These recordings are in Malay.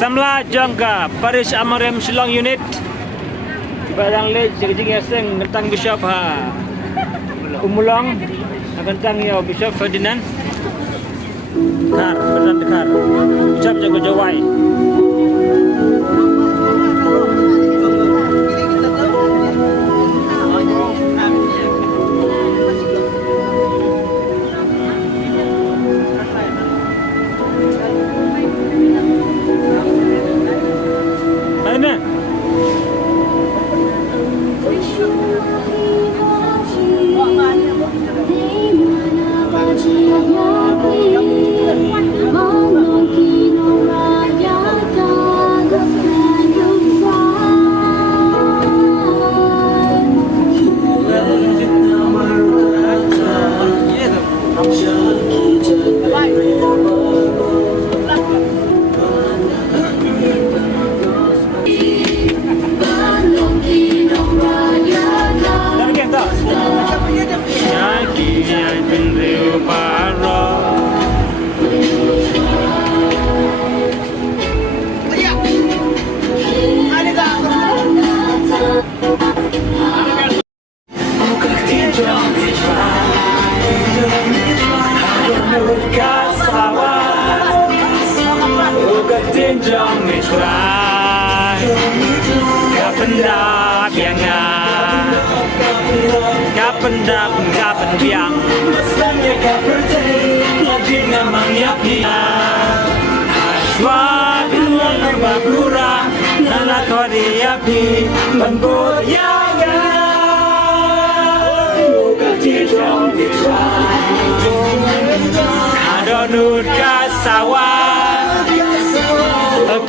Samla jangka Paris Amarem Shillong unit Badang le jing eseng ngentang Bishop ha Umulong ngentang ya Bishop Ferdinand Kar Bishop jago jawai Adonut kasawa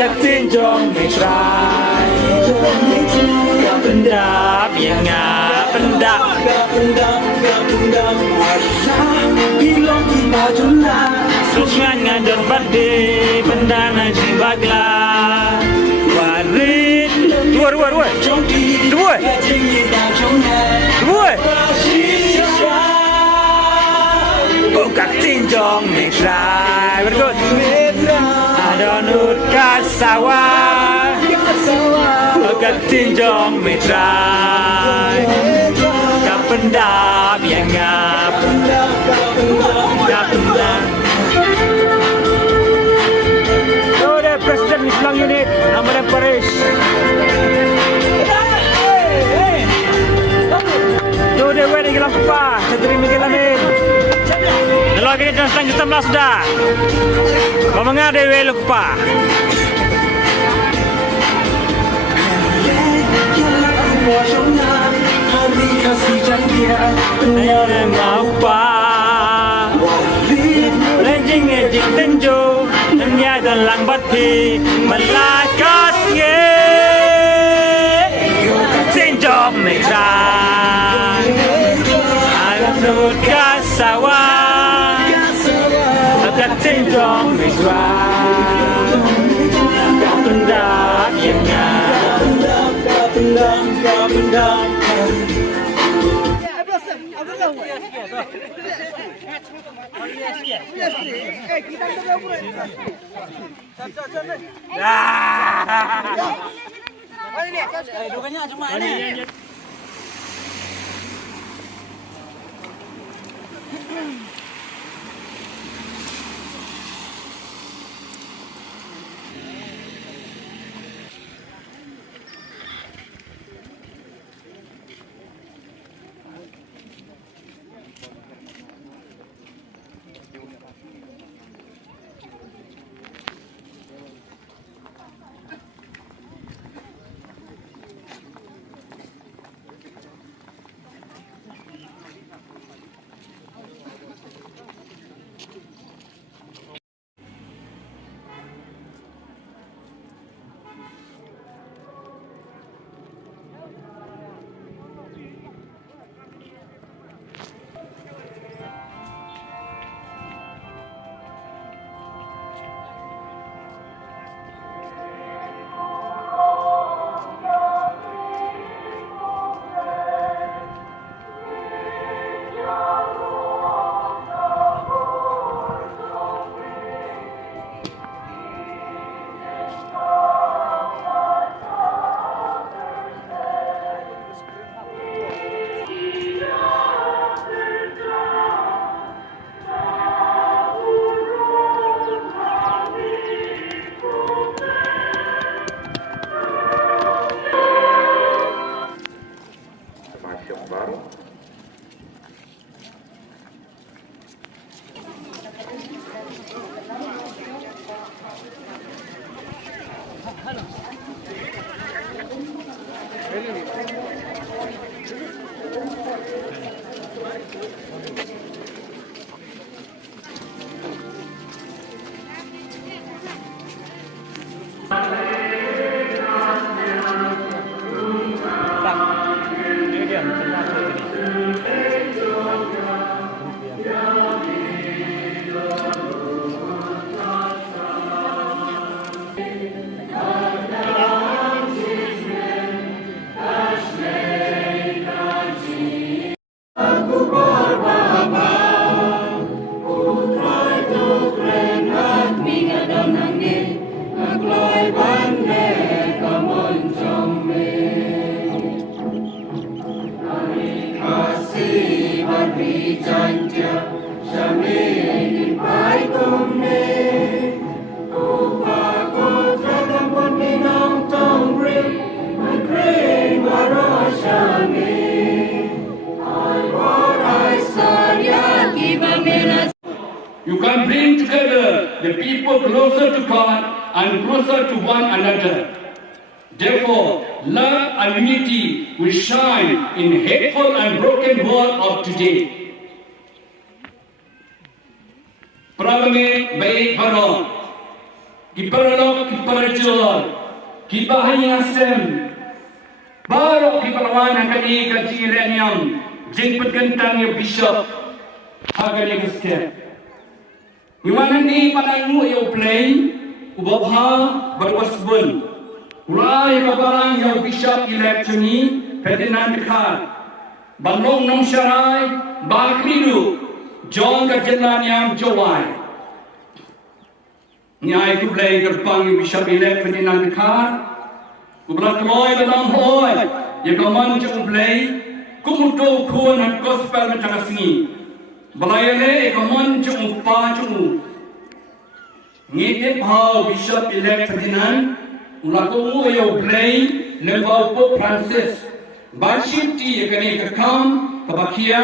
Katinjong mitrai Kapendap yang ngapendap Kapendap Bilong kimajula Susngan ngadon berde Bendana jibagla Warit Dua Buka tinjong mitrai Berikut Adonut kasawa Buka tinjong mitrai Kapendap yang ngapendap Udah Presiden Islam unit Amarem Paris Udah wedding gelang kupa Seteri Miguelamin Kalau kita jangan kita melas dah Ngomong ada welu kupa Yang apa Lenjing ejik tenjo Nanya dalang bati Melakas ye Tenjong metrai Adonut kasawa Tenjong mitrai Kapendap yang Kapendap Dukanya cuma ini bring together the people closer to God and closer to one another. Therefore, love and unity will shine in hateful and broken world of today. Prabame baik baron, kiparalok kiparajol, kibahaya sem, baru kiparawan kani kacileniam, jeng petkentang ya bishop, hagani guste. Iwanan ni panangu ya play, ubabha berwasbun. Urai kabarang ya bishop election ni Ferdinand Khar, Banglong Nong Sharai, Bakridu, John Kajelaniam Jowai. Nyai ku play gerpang bishop elect Ferdinand Khar, ubrak loy benam hoy, ya kaman ju play, kumuto kuan hat gospel macam sini. Balayale kaman ju pa ju. Ngite bhau bishop elect Ferdinand, ulaku yo play lembau Pope Francis. Bashim ti kene kakam kabakia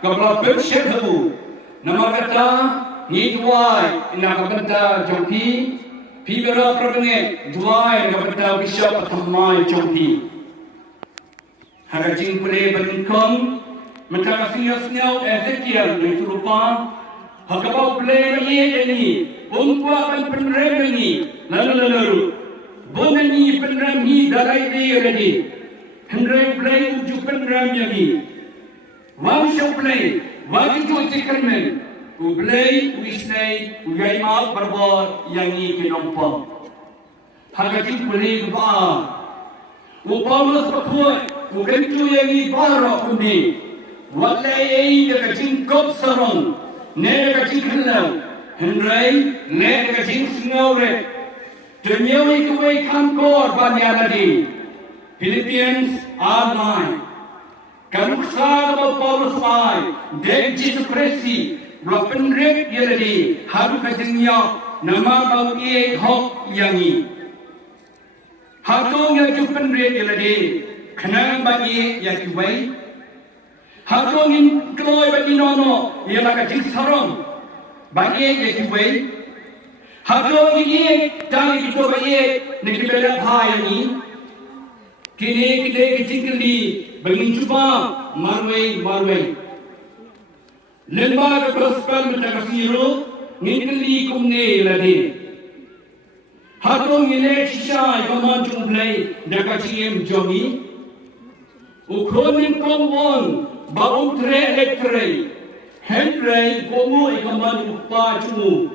kabla bersyat habu. Nama kata ni duai ina kabenta jompi. Pibera prabenge duai kabenta bishop athamai jompi. Harajing pule beringkam mentara sinyal Ezekiel yang lupa. Hakabau pule ye ini. Umpua kan penrem ini. Lalu. Bongani penram ni dalai dia lagi. Hendrai play uju penram yang ni. Wang show play, wang itu chicken man. U play, u isnay, u gay mal berbor yang ni kinompong. Hagati play ba. U Paulus berkuat, u kentu yang ni barok kundi. Walai ei dekat jingkop sarong, ne dekat jingkelang. Hendrai, ne dekat jing singawret. Ternyata kuai kamkor banyaladi. Philippians R9. Kamuksa kalau Paulus ai, dek Jesus Krisi, belapen rek yaladi, haru kajengnya nama kau ie hok yangi. Hatong yang jupen rek yaladi, kenang bagi yang kuai. Hatong in kloi bagi nono, ialah kajeng sarong, bagi yang kuai. Hatong ini jangan kita bayar negeri berat hai ini. Kini kita kecikli bangin cuba marwai. Lembaga gospel macam kasiru ngikli kumne lagi. Hatong ini sisa kaman jumlai dekat ciem jomi. Ukronim komon baum tre elektrai. Hendrai komu ikaman upa cumu.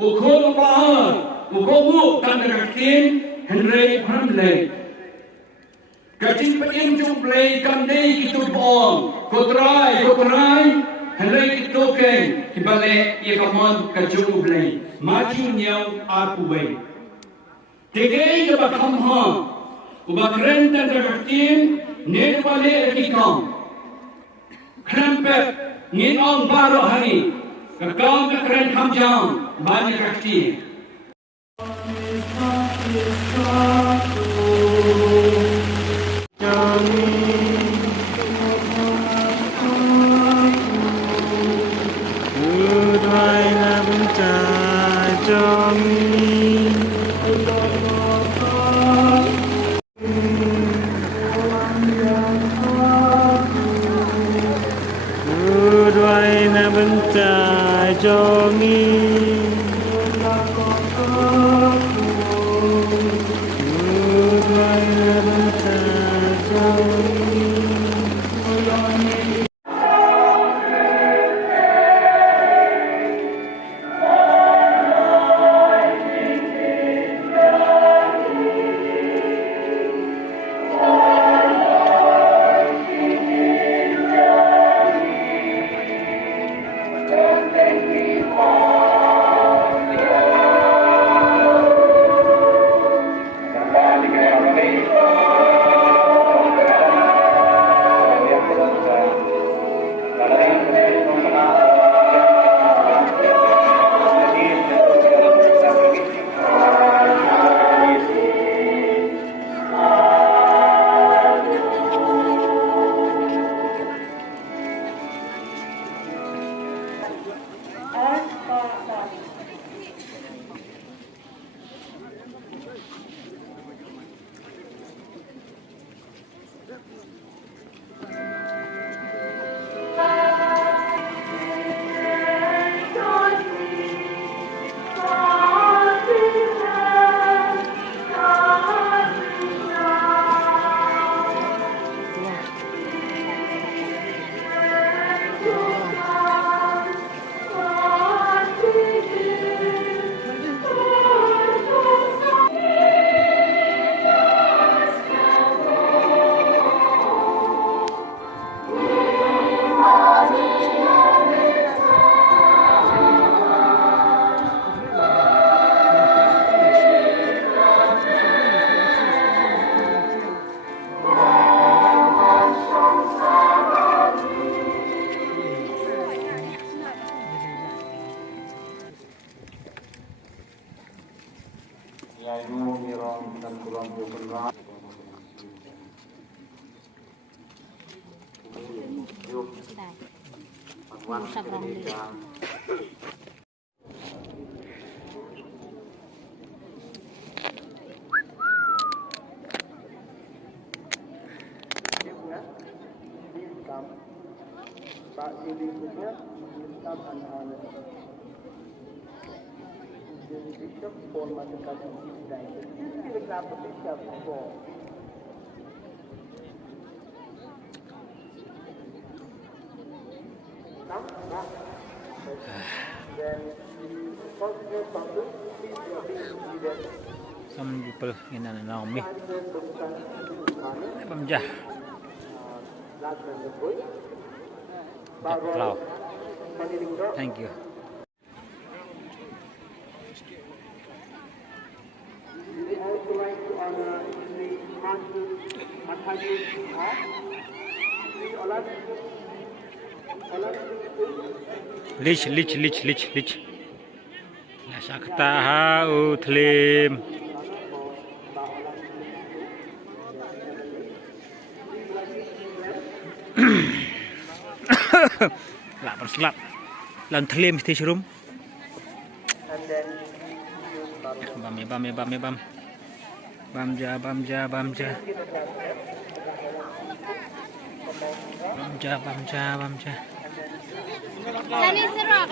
Ukronim bahar ukomu tanda kakin hendrai pramlai. Kacing penyem jumplay kandai kitu bong, kotrai, hendai kitu ken, kibale ia kaman kacung blay, maju nyau aku bay. Tegay dapat kamha, ubakren dan terkatin, ned bale ekikam. Krempet, ngin ong baro hari, kakam kakren kamjam, banyak kakti. Jomi Usap orang dulu. Pak Silikusnya minta anak-anak jadi bishop for masukkan dan ini kenapa bishop for then positive something Some people in an army. Pamjah. Wow. Thank you. We also like to honor the Mathayu Lich. Sakta hau thlim. Lapar selap. Lan thlim stage room. and then Bam. Bamja. Bamja. Sani serok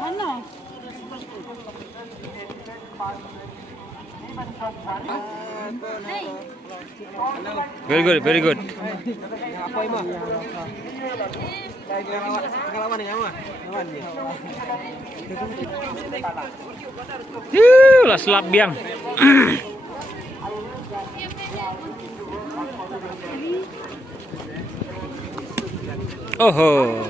Mana? Very good. Lah selap biang. Oh.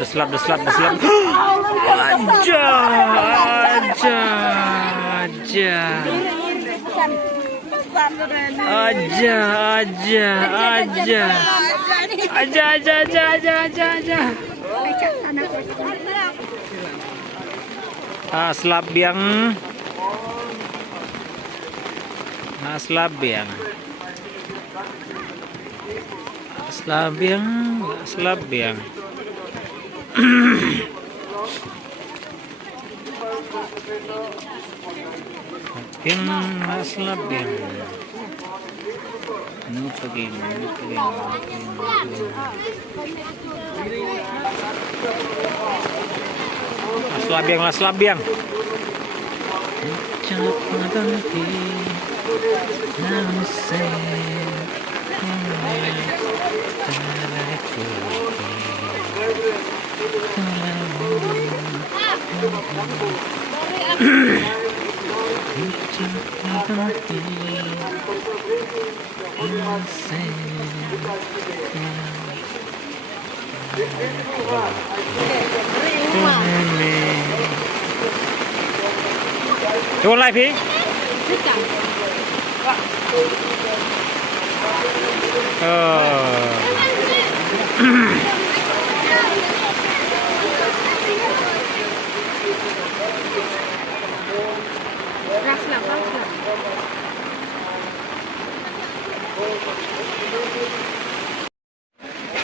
Deslap. Aja. Selap biang. Selap biang. Selap biang. Nu pagin. Selap biang. Coba live ya.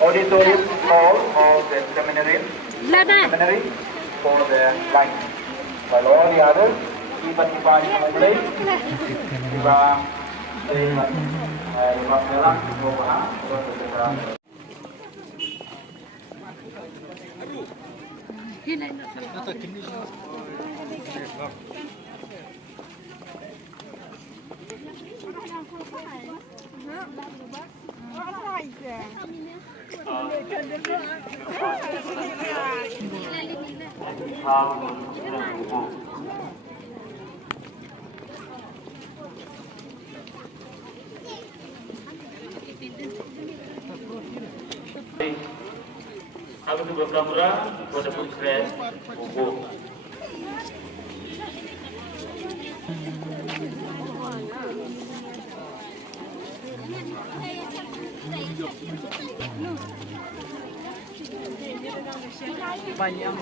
auditorium hall of the seminary for the blind. While all the others, even if I play, Aku juga pura-pura pada pun stres, bubuk. Banyak.